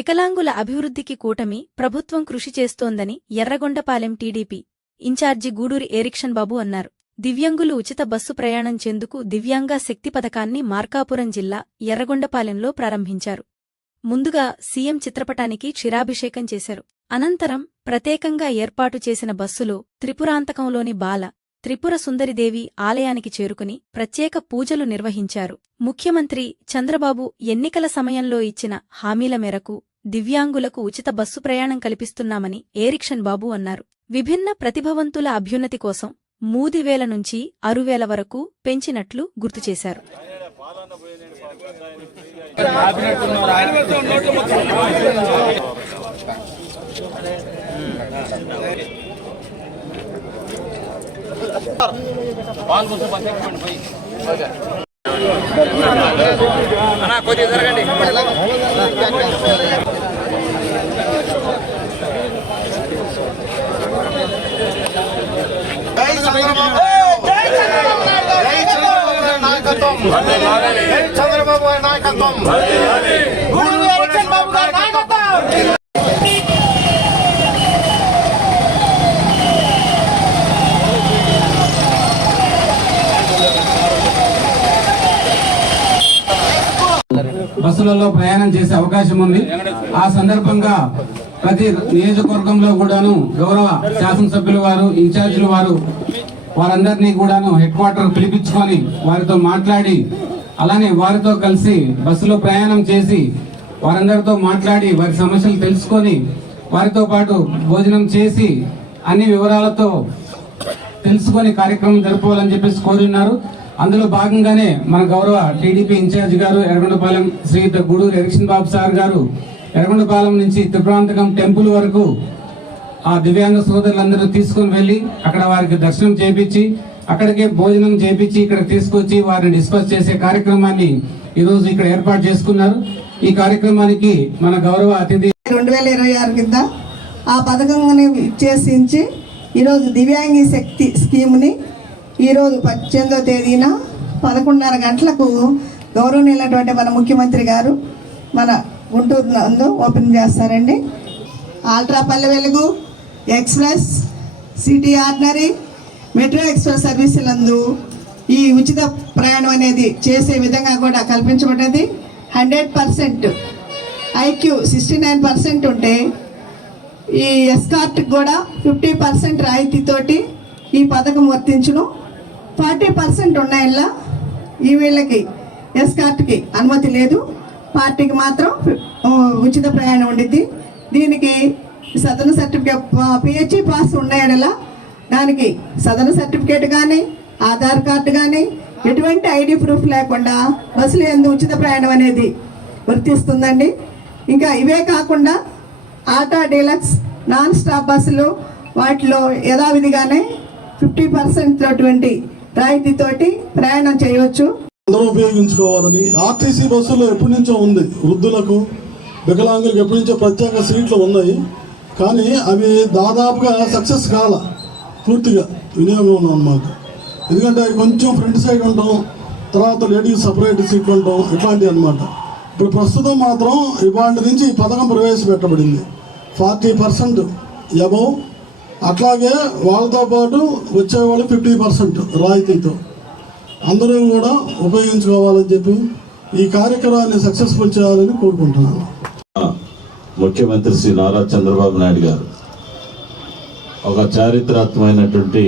వికలాంగుల అభివృద్ధికి కూటమి ప్రభుత్వం కృషి చేస్తోందని ఎర్రగొండపాలెం టీడీపీ ఇన్ఛార్జి గూడూరి ఏరిక్షన్ బాబు అన్నారు. దివ్యాంగులు ఉచిత బస్సు ప్రయాణం చెందుకు దివ్యాంగ శక్తి పథకాన్ని మార్కాపురం జిల్లా ఎర్రగొండపాలెంలో ప్రారంభించారు. ముందుగా సీఎం చిత్రపటానికి క్షీరాభిషేకం చేశారు. అనంతరం ప్రత్యేకంగా ఏర్పాటు చేసిన బస్సులో త్రిపురాంతకంలోని బాల త్రిపుర సుందరిదేవి ఆలయానికి చేరుకుని ప్రత్యేక పూజలు నిర్వహించారు. ముఖ్యమంత్రి చంద్రబాబు ఎన్నికల సమయంలో ఇచ్చిన హామీల మేరకు దివ్యాంగులకు ఉచిత బస్సు ప్రయాణం కల్పిస్తున్నామని ఏరిక్షన్ బాబు అన్నారు. విభిన్న ప్రతిభావంతుల అభ్యున్నతి కోసం 3,000 నుంచి 6,000 వరకు పెంచినట్లు గుర్తు చేశారు. చంద్రబాబు నాయకత్వం బస్సులలో ప్రయాణం చేసే అవకాశం ఉంది. ఆ సందర్భంగా ప్రతి నియోజకవర్గంలో కూడాను గౌరవ శాసనసభ్యులు వారు, ఇన్ఛార్జీలు వారు వారందరినీ కూడాను హెడ్ క్వార్టర్ పిలిపించుకొని వారితో మాట్లాడి, అలానే వారితో కలిసి బస్సులో ప్రయాణం చేసి వారందరితో మాట్లాడి వారి సమస్యలు తెలుసుకొని వారితో పాటు భోజనం చేసి అన్ని వివరాలతో తెలుసుకొని కార్యక్రమం జరుపుకోవాలని చెప్పేసి కోరున్నారు. అందులో భాగంగానే మన గౌరవ టీడీపీ ఇన్ఛార్జ్ గారు ఎర్రగొండపాలెం శ్రీయుత గూడూరి ఏరిక్షన్ బాబు సార్ గారు ఎర్రగొండపాలెం నుంచి త్రిపురాంతకం టెంపుల్ వరకు ఆ దివ్యాంగ సోదరులందరూ తీసుకుని వెళ్లి అక్కడ వారికి దర్శనం చేపించి అక్కడికే భోజనం చేపించి ఇక్కడ తీసుకొచ్చి వారిని డిస్కస్ చేసే కార్యక్రమాన్ని ఈ రోజు ఇక్కడ ఏర్పాటు చేసుకున్నారు. ఈ కార్యక్రమానికి మన గౌరవ అతిథి 2026 కింద ఆ పథకం ఇచ్చేసించి ఈరోజు దివ్యాంగి శక్తి స్కీమ్ని ఈరోజు 18వ తేదీన 11:30 గంటలకు గౌరవనీయులైనటువంటి మన ముఖ్యమంత్రి గారు మన గుంటూరు నందు ఓపెన్ చేస్తారండి. Ultra Palle Velugu, express, city ordinary, metro express సర్వీసులందు ఈ ఉచిత ప్రయాణం అనేది చేసే విధంగా కూడా కల్పించబడ్డది. 100% ఐక్యూ 69% ఉంటే ఈ ఎస్కార్ట్కి కూడా 50% రాయితీతోటి ఈ పథకం వర్తించును. 40% ఉన్నాయల్లా ఈ వీళ్ళకి ఎస్కార్ట్కి అనుమతి లేదు, పార్టీకి మాత్రం ఉచిత ప్రయాణం ఉండిద్ది. దీనికి సదన సర్టిఫికేట్ పిహెచ్ఈ పాస్ ఉన్నాయడలా దానికి సదన సర్టిఫికేట్ కానీ ఆధార్ కార్డు కానీ ఎటువంటి ఐడి ప్రూఫ్ లేకుండా బస్సులు ఎందు ఉచిత ప్రయాణం అనేది వర్తిస్తుందండి. ఇంకా ఇవే కాకుండా ఆటో డీలక్స్ నాన్ స్టాప్ బస్సులు వాటిలో యథావిధిగానే 50% అటువంటి రాయితీతోటి ప్రయాణం చేయవచ్చు. అందరూ ఉపయోగించుకోవాలని ఆర్టీసీ బస్సులో ఎప్పటి నుంచో ఉంది. వృద్ధులకు, వికలాంగులకు ఎప్పటి నుంచో ప్రత్యేక సీట్లు ఉన్నాయి. కానీ అవి దాదాపుగా సక్సెస్ కాల పూర్తిగా వినియోగం అన్నమాట. ఎందుకంటే కొంచెం ఫ్రంట్ సైడ్ ఉంటాం, తర్వాత లేడీస్ సపరేట్ సీట్లు ఉంటాం, ఇట్లాంటివి అనమాట. ఇప్పుడు ప్రస్తుతం మాత్రం ఇవాళ నుంచి ఈ పథకం ప్రవేశపెట్టబడింది. 40% అబౌవ్, అట్లాగే వాళ్ళతో పాటు వచ్చేవాళ్ళు 50% రాయితీతో అందరూ కూడా ఉపయోగించుకోవాలని చెప్పి ఈ కార్యక్రమాన్ని సక్సెస్ఫుల్ చేయాలని కోరుకుంటున్నాను. ముఖ్యమంత్రి శ్రీ నారా చంద్రబాబు నాయుడు గారు ఒక చారిత్రాత్మకమైనటువంటి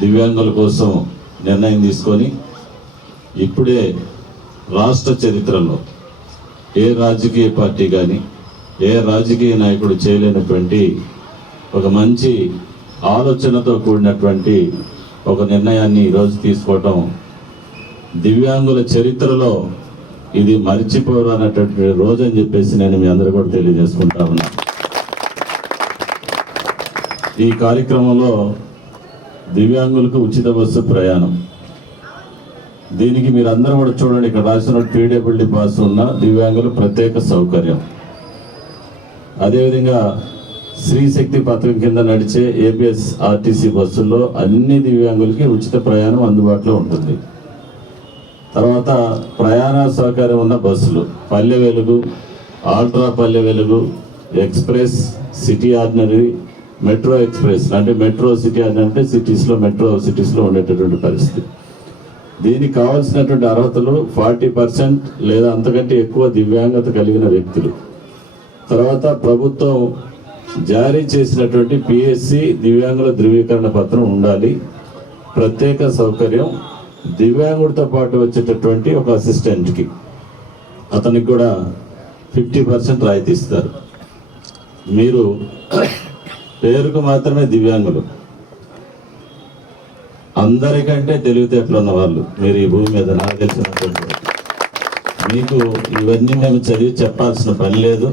దివ్యాంగుల కోసం నిర్ణయం తీసుకొని ఇప్పుడే రాష్ట్ర చరిత్రలో ఏ రాజకీయ పార్టీ కానీ ఏ రాజకీయ నాయకుడు చేయలేనటువంటి ఒక మంచి ఆలోచనతో కూడినటువంటి ఒక నిర్ణయాన్ని ఈరోజు తీసుకోవటం దివ్యాంగుల చరిత్రలో ఇది మరిచిపోరన్నటువంటి రోజు అని చెప్పేసి నేను మీ అందరూ కూడా తెలియజేసుకుంటా ఉన్నా. ఈ కార్యక్రమంలో దివ్యాంగులకు ఉచిత బస్సు ప్రయాణం, దీనికి మీరు అందరూ కూడా చూడండి, ఇక్కడ రాసిన పీడబ్ల్యూడీ పాస్ ఉన్న దివ్యాంగులు ప్రత్యేక సౌకర్యం. అదేవిధంగా స్త్రీ శక్తి పథకం కింద నడిచే ఏపీఎస్ ఆర్టీసీ బస్సుల్లో అన్ని దివ్యాంగులకి ఉచిత ప్రయాణం అందుబాటులో ఉంటుంది. తర్వాత ప్రయాణ సౌకర్యం ఉన్న బస్సులు Palle Velugu, ultra Palle Velugu, express, city ordinary, metro express అంటే మెట్రో సిటీ అంటే సిటీస్లో మెట్రో సిటీస్లో ఉండేటటువంటి పరిస్థితి. దీనికి కావాల్సినటువంటి అర్హతలు 40% లేదా అంతకంటే ఎక్కువ దివ్యాంగత కలిగిన వ్యక్తులు. తర్వాత ప్రభుత్వం జారీ చేసినటువంటి పిఎస్సి దివ్యాంగుల ధృవీకరణ పత్రం ఉండాలి. ప్రత్యేక సౌకర్యం దివ్యాంగుడితో పాటు వచ్చేటటువంటి ఒక అసిస్టెంట్కి, అతనికి కూడా 50% రాయితీ ఇస్తారు. మీరు పేరుకు మాత్రమే దివ్యాంగులు, అందరికంటే తెలివితేటలు ఉన్న వాళ్ళు మీరు ఈ భూమి మీద. నాకు తెలిసినటువంటి మీకు ఇవన్నీ మేము చదివి చెప్పాల్సిన పని లేదు.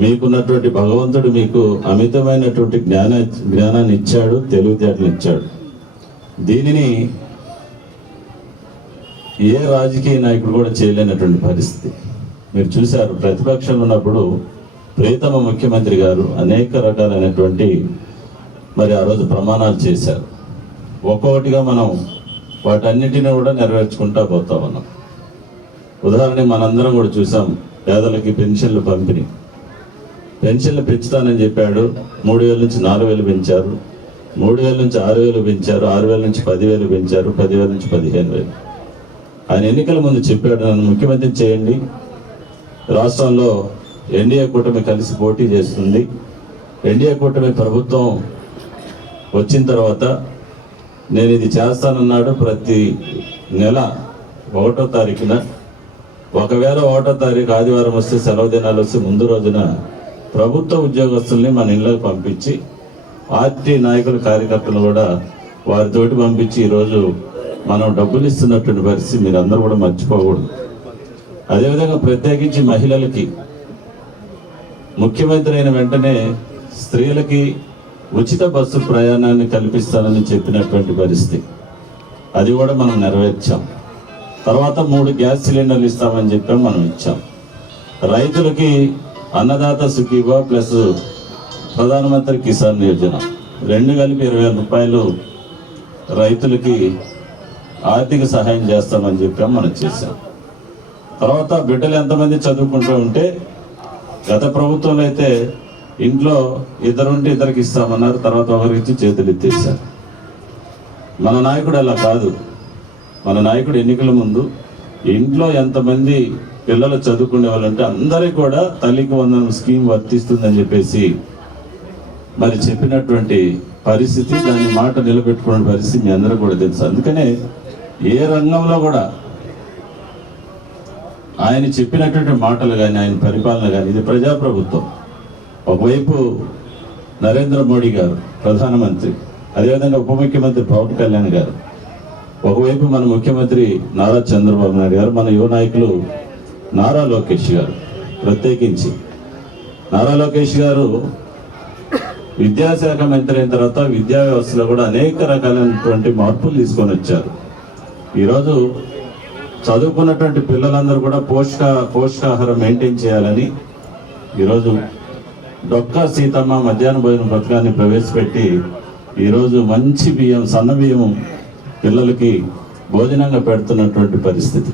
మీకున్నటువంటి భగవంతుడు మీకు అమితమైనటువంటి జ్ఞానాన్ని ఇచ్చాడు, తెలివితేటలు ఇచ్చాడు. దీనిని ఏ రాజకీయ నాయకుడు కూడా చేయలేనటువంటి పరిస్థితి. మీరు చూశారు, ప్రతిపక్షంలో ఉన్నప్పుడు ప్రియతమ ముఖ్యమంత్రి గారు అనేక రకాలైనటువంటి మరి ఆ రోజు ప్రమాణాలు చేశారు. ఒక్కొక్కటిగా మనం వాటన్నిటిని కూడా నెరవేర్చుకుంటా పోతా ఉన్నాం. ఉదాహరణ మనందరం కూడా చూసాం, పేదలకి పెన్షన్లు పంపిణీ. పెన్షన్లు పెంచుతానని చెప్పాడు, 3,000 నుంచి 4,000 పెంచారు, 3,000 నుంచి 6,000 పెంచారు, 6,000 నుంచి 10,000 పెంచారు, 10,000 నుంచి 15,000. ఆయన ఎన్నికల ముందు చెప్పాడు, నన్ను ముఖ్యమంత్రి చేయండి, రాష్ట్రంలో ఎన్డీఏ కూటమి కలిసి పోటీ చేస్తుంది, ఎన్డీఏ కూటమి ప్రభుత్వం వచ్చిన తర్వాత నేను ఇది చేస్తానన్నాడు. ప్రతి నెల 1వ తారీఖున, ఒకవేళ 1వ తారీఖు ఆదివారం వస్తే, సెలవు దినాలు వస్తే ముందు రోజున ప్రభుత్వ ఉద్యోగస్తుల్ని మన ఇళ్ళకి పంపించి, పార్టీ నాయకులు కార్యకర్తలు కూడా వారితోటి పంపించి ఈరోజు మనం డబ్బులు ఇస్తున్నటువంటి పరిస్థితి మీరు అందరూ కూడా మర్చిపోకూడదు. అదేవిధంగా ప్రత్యేకించి మహిళలకి ముఖ్యమంత్రి అయిన వెంటనే స్త్రీలకి ఉచిత బస్సు ప్రయాణాన్ని కల్పిస్తానని చెప్పినటువంటి పరిస్థితి, అది కూడా మనం నెరవేర్చాం. తర్వాత 3 గ్యాస్ సిలిండర్లు ఇస్తామని చెప్పాం, మనం ఇచ్చాం. రైతులకి అన్నదాత సుఖీభా ప్లస్ ప్రధానమంత్రి కిసాన్ యోజన 2 కలిపి 20,000 రూపాయలు రైతులకి ఆర్థిక సహాయం చేస్తామని చెప్పాం, మనం చేశాం. తర్వాత బిడ్డలు ఎంతమంది చదువుకుంటూ ఉంటే, గత ప్రభుత్వంలో అయితే ఇంట్లో 2 ఉంటే 2కి ఇస్తామన్నారు, తర్వాత ఒకరికి ఇచ్చి చేతులు ఎత్తేసారు. మన నాయకుడు అలా కాదు. మన నాయకుడు ఎన్నికల ముందు ఇంట్లో ఎంతమంది పిల్లలు చదువుకునే వాళ్ళు ఉంటే అందరికీ కూడా తల్లికి వందనం స్కీమ్ వర్తిస్తుందని చెప్పేసి మరి చెప్పినటువంటి పరిస్థితి, దాని మాట నిలబెట్టుకునే పరిస్థితి మీ అందరూ కూడా తెలుసు. అందుకనే ఏ రంగంలో కూడా ఆయన చెప్పినటువంటి మాటలు కానీ, ఆయన పరిపాలన కానీ, ఇది ప్రజాప్రభుత్వం. ఒకవైపు నరేంద్ర మోడీ గారు ప్రధానమంత్రి, అదేవిధంగా ఉప ముఖ్యమంత్రి పవన్ కళ్యాణ్ గారు, ఒకవైపు మన ముఖ్యమంత్రి నారా చంద్రబాబు నాయుడు గారు, మన యువ నాయకులు నారా లోకేష్ గారు. ప్రత్యేకించి నారా లోకేష్ గారు విద్యాశాఖ మంత్రి అయిన తర్వాత విద్యా వ్యవస్థలో కూడా అనేక రకాలైనటువంటి మార్పులు తీసుకొని వచ్చారు. ఈరోజు చదువుకున్నటువంటి పిల్లలందరూ కూడా పోషకాహారం మెయింటైన్ చేయాలని ఈరోజు డొక్కా సీతమ్మ మధ్యాహ్న భోజన పథకాన్ని ప్రవేశపెట్టి ఈరోజు మంచి బియ్యం, సన్న బియ్యం పిల్లలకి భోజనంగా పెడుతున్నటువంటి పరిస్థితి.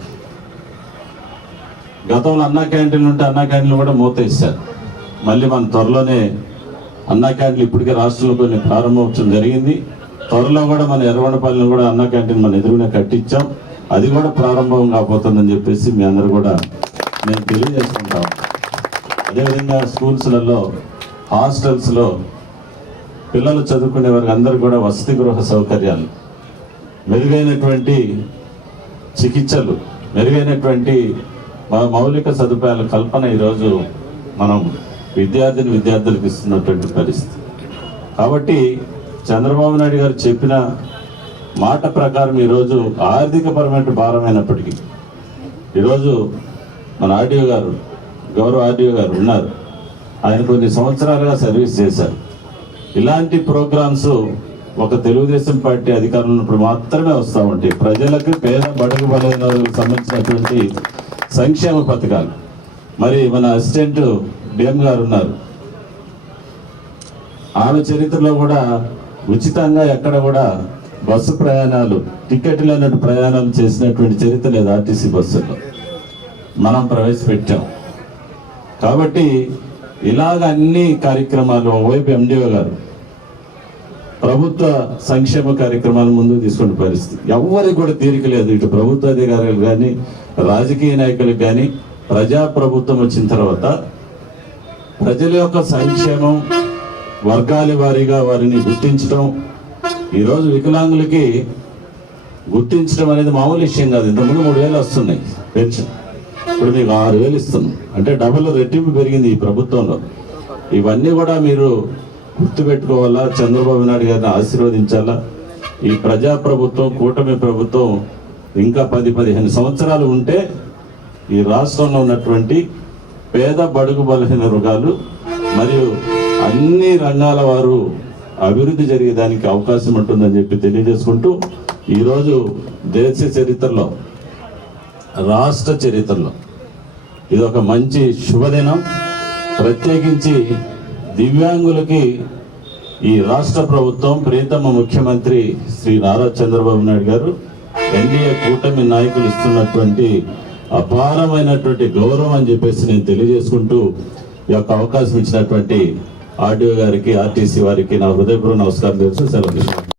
గతంలో అన్నా క్యాంటీన్లు ఉంటే అన్నా క్యాంటీన్లు కూడా మూతేశారు. మళ్ళీ మన త్వరలోనే అన్నా క్యాంటీన్లు ఇప్పటికే రాష్ట్రంలో కొన్ని ప్రారంభోత్సవం జరిగింది. త్వరలో కూడా మన ఎర్రగొండపల్లిని కూడా అన్నా క్యాంటీన్ మన ఎదురునే కట్టించాం, అది కూడా ప్రారంభం కాబోతుందని చెప్పేసి మీ అందరూ కూడా నేను తెలియజేసుకుంటాం. అదేవిధంగా స్కూల్స్లలో, హాస్టల్స్లో పిల్లలు చదువుకునే వారికి అందరూ కూడా వసతి గృహ సౌకర్యాలు, మెరుగైనటువంటి చికిత్సలు, మెరుగైనటువంటి మౌలిక సదుపాయాల కల్పన ఈరోజు మనం విద్యార్థులకు ఇస్తున్నటువంటి పరిస్థితి. కాబట్టి చంద్రబాబు నాయుడు గారు చెప్పిన మాట ప్రకారం ఈరోజు ఆర్థికపరమైన భారమైనప్పటికీ ఈరోజు మన ఆర్డీఓ గారు, గౌరవ ఆర్డీఓ గారు ఉన్నారు, ఆయన కొన్ని సంవత్సరాలుగా సర్వీస్ చేశారు. ఇలాంటి ప్రోగ్రామ్స్ ఒక తెలుగుదేశం పార్టీ అధికారంలో ఉన్నప్పుడు మాత్రమే వస్తూ ఉంటాయి. ప్రజలకు, పేద బడుగు బలైన వారికి సంబంధించినటువంటి సంక్షేమ పథకాలు. మరి మన అసిస్టెంట్ డిఎం గారు ఉన్నారు, ఆమె చరిత్రలో కూడా ఉచితంగా ఎక్కడ కూడా బస్సు ప్రయాణాలు, టికెట్ లేనట్టు ప్రయాణాలు చేసినటువంటి చరిత్ర లేదు ఆర్టీసీ బస్సుల్లో. మనం ప్రవేశపెట్టాం. కాబట్టి ఇలాగ అన్ని కార్యక్రమాలు ఒకవైపు ఎండిఓ గారు ప్రభుత్వ సంక్షేమ కార్యక్రమాల ముందు తీసుకునే పరిస్థితి, ఎవరికి కూడా తీరిక లేదు. ఇటు ప్రభుత్వ అధికారులు కానీ రాజకీయ నాయకులకు కానీ ప్రజాప్రభుత్వం వచ్చిన తర్వాత ప్రజల యొక్క సంక్షేమం వర్గాల వారీగా వారిని గుర్తించడం, ఈరోజు వికలాంగులకి గుర్తించడం అనేది మామూలు విషయం కాదు. ఇంతకుముందు 3,000 వస్తున్నాయి పెన్షన్, ఇప్పుడు మీకు 6,000 ఇస్తున్నాం, అంటే డబుల్ రెట్టింపు పెరిగింది ఈ ప్రభుత్వంలో. ఇవన్నీ కూడా మీరు గుర్తుపెట్టుకోవాలా, చంద్రబాబు నాయుడు గారిని ఆశీర్వదించాలా. ఈ ప్రజాప్రభుత్వం, కూటమి ప్రభుత్వం ఇంకా 10-15 సంవత్సరాలు ఉంటే ఈ రాష్ట్రంలో ఉన్నటువంటి పేద బడుగు బలహీన వర్గాలు మరియు అన్ని రంగాల వారు అభివృద్ధి జరిగేదానికి అవకాశం ఉంటుందని చెప్పి తెలియజేసుకుంటూ, ఈరోజు దేశ చరిత్రలో, రాష్ట్ర చరిత్రలో ఇది ఒక మంచి శుభదినం. ప్రత్యేకించి దివ్యాంగులకి ఈ రాష్ట్ర ప్రభుత్వం, ప్రియతమ ముఖ్యమంత్రి శ్రీ నారా చంద్రబాబు నాయుడు గారు, ఎన్డీఏ కూటమి నాయకులు ఇస్తున్నటువంటి అపారమైనటువంటి గౌరవం అని చెప్పేసి నేను తెలియజేసుకుంటూ, ఈ యొక్క అవకాశం ఇచ్చినటువంటి ఆర్డీఓ గారికి, ఆర్టీసీ వారికి నా హృదయపూర్వక నమస్కారం తెలుసు. సెలవు.